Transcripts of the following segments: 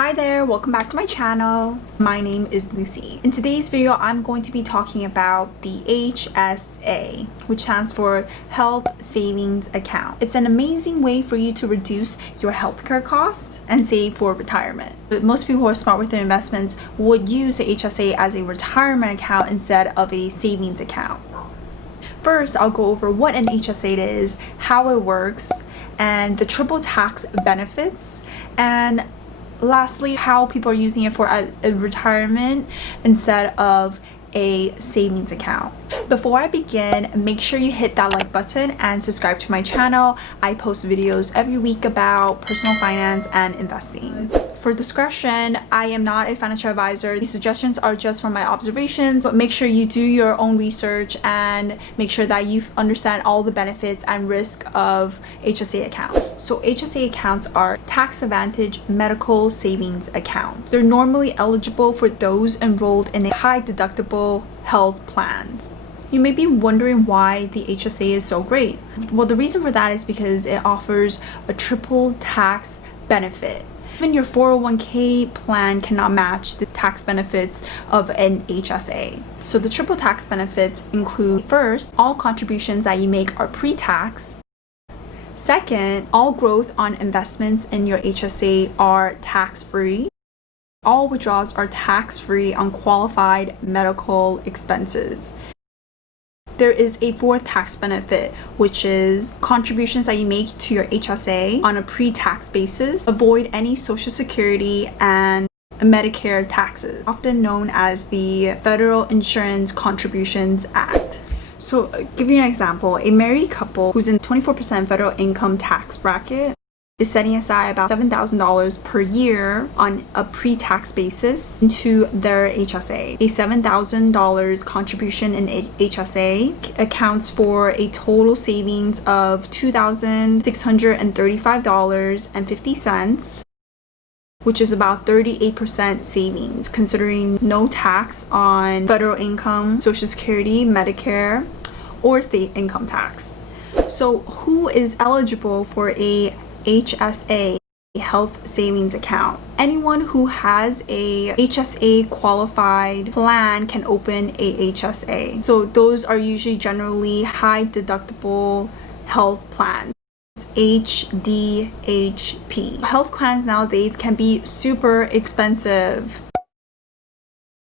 Hi there, welcome back to my channel. My name is Lucy. In today's video, I'm going to be talking about the HSA, which stands for Health Savings Account. It's an amazing way for you to reduce your healthcare costs and save for retirement. But most people who are smart with their investments would use the HSA as a retirement account instead of a savings account. First, I'll go over what an HSA is, how it works, and the triple tax benefits, and lastly, how people are using it for a retirement instead of a savings account. Before I begin, make sure you hit that like button and subscribe to my channel. I post videos every week about personal finance and investing. For discretion, I am not a financial advisor. These suggestions are just from my observations, but make sure you do your own research and make sure that you understand all the benefits and risk of HSA accounts. So HSA accounts are tax advantage medical savings accounts. They're normally eligible for those enrolled in a high deductible health plans. You may be wondering why the HSA is so great. Well, the reason for that is because it offers a triple tax benefit. Even your 401k plan cannot match the tax benefits of an HSA. So the triple tax benefits include, first, all contributions that you make are pre-tax. Second, all growth on investments in your HSA are tax-free. All withdrawals are tax-free on qualified medical expenses. There is a fourth tax benefit, which is contributions that you make to your HSA on a pre-tax basis. Avoid any Social Security and Medicare taxes, often known as the Federal Insurance Contributions Act. So, give you an example, a married couple who's in 24% federal income tax bracket is setting aside about $7,000 per year on a pre-tax basis into their HSA. A $7,000 contribution in HSA accounts for a total savings of $2,635.50, which is about 38% savings, considering no tax on federal income, Social Security, Medicare, or state income tax. So who is eligible for a HSA health savings account? Anyone who has a HSA qualified plan can open a HSA. So those are usually generally high deductible health plans. HDHP. Health plans nowadays can be super expensive.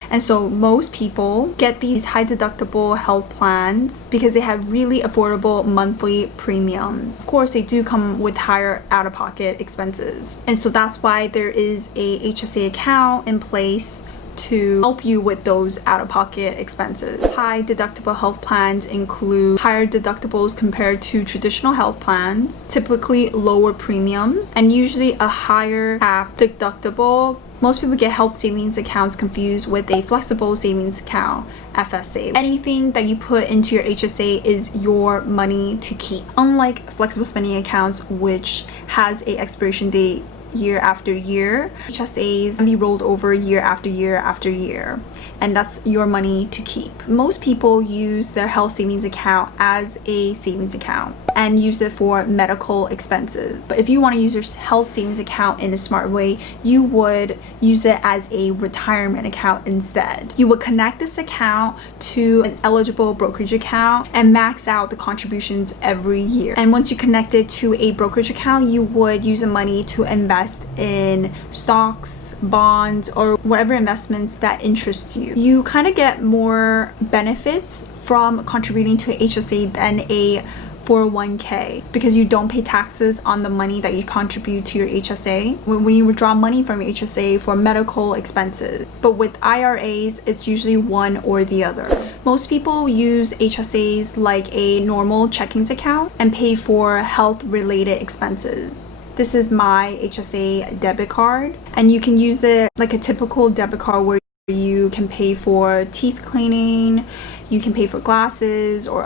And so most people get these high deductible health plans because they have really affordable monthly premiums. Of course, they do come with higher out-of-pocket expenses. And so that's why there is a HSA account in place to help you with those out-of-pocket expenses. High deductible health plans include higher deductibles compared to traditional health plans, typically lower premiums, and usually a higher cap deductible. Most people get health savings accounts confused with a flexible savings account, FSA. Anything that you put into your HSA is your money to keep. Unlike flexible spending accounts, which has a expiration date year after year, HSAs can be rolled over year after year after year, and that's your money to keep. Most people use their health savings account as a savings account and use it for medical expenses. But if you want to use your health savings account in a smart way, you would use it as a retirement account instead. You would connect this account to an eligible brokerage account and max out the contributions every year. And once you connect it to a brokerage account, you would use the money to invest in stocks, bonds, or whatever investments that interest you. You kind of get more benefits from contributing to a HSA than a 401k because you don't pay taxes on the money that you contribute to your HSA when you withdraw money from your HSA for medical expenses. But with IRAs, it's usually one or the other. Most people use HSAs like a normal checkings account and pay for health related expenses. This is my Hsa debit card, and you can use it like a typical debit card where you can pay for teeth cleaning, you can pay for glasses or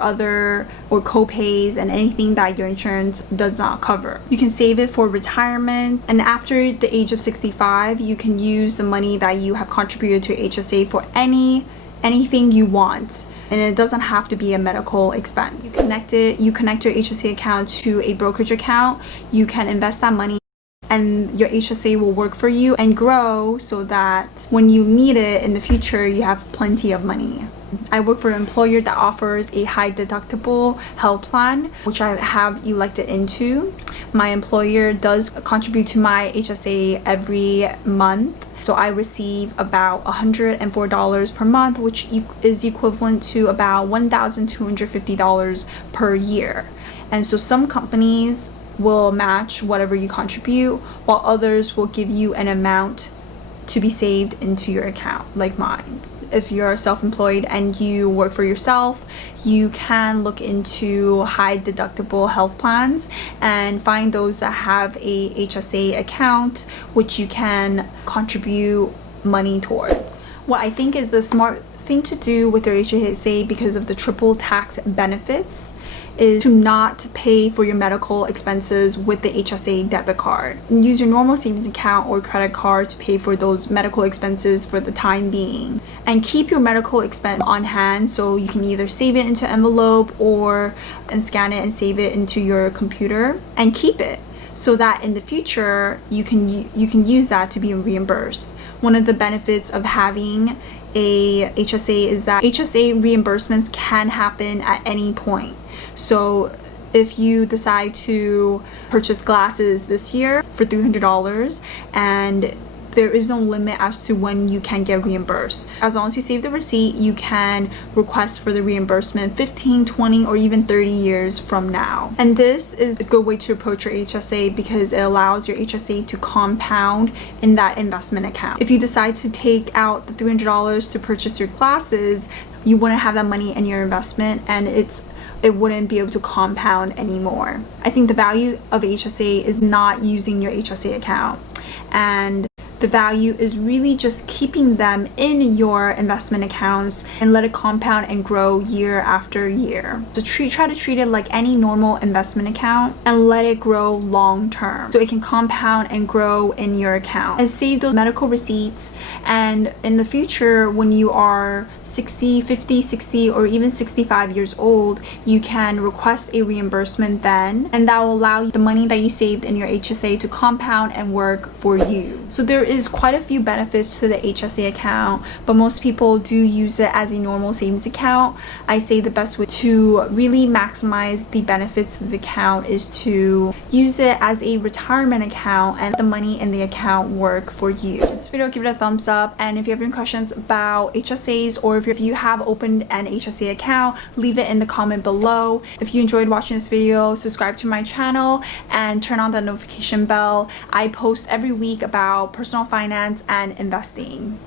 co-pays and anything that your insurance does not cover. You can save it for retirement, and after the age of 65, you can use the money that you have contributed to HSA for anything you want. And it doesn't have to be a medical expense. You connect your HSA account to a brokerage account. You can invest that money and your HSA will work for you and grow so that when you need it in the future, you have plenty of money. I work for an employer that offers a high deductible health plan, which I have elected into. My employer does contribute to my HSA every month. So I receive about $104 per month, which is equivalent to about $1,250 per year. And so some companies will match whatever you contribute, while others will give you an amount to be saved into your account, like mine. If you're self-employed and you work for yourself, you can look into high deductible health plans and find those that have a HSA account, which you can contribute money towards. What I think is a smart thing to do with your HSA, because of the triple tax benefits, is to not pay for your medical expenses with the Hsa debit card. Use your normal savings account or credit card to pay for those medical expenses for the time being. And keep your medical expense on hand, so you can either save it into envelope and scan it and save it into your computer, and keep it so that in the future you can use that to be reimbursed. One of the benefits of having a HSA is that Hsa reimbursements can happen at any point. So if you decide to purchase glasses this year for $300, and there is no limit as to when you can get reimbursed. As long as you save the receipt, you can request for the reimbursement 15, 20, or even 30 years from now. And this is a good way to approach your HSA because it allows your HSA to compound in that investment account. If you decide to take out the $300 to purchase your glasses, you wouldn't have that money in your investment, and it wouldn't be able to compound anymore. I think the value of HSA is not using your HSA account, and the value is really just keeping them in your investment accounts and let it compound and grow year after year. So try to treat it like any normal investment account and let it grow long term so it can compound and grow in your account. And save those medical receipts, and in the future when you are 60, 50, 60, or even 65 years old, you can request a reimbursement then, and that will allow the money that you saved in your HSA to compound and work for you. So there is quite a few benefits to the HSA account, but most people do use it as a normal savings account. I say the best way to really maximize the benefits of the account is to use it as a retirement account and the money in the account work for you. This video, give it a thumbs up, and if you have any questions about HSAs, or if you have opened an HSA account, leave it in the comment below. If you enjoyed watching this video, subscribe to my channel and turn on the notification bell. I post every week about personal finance and investing.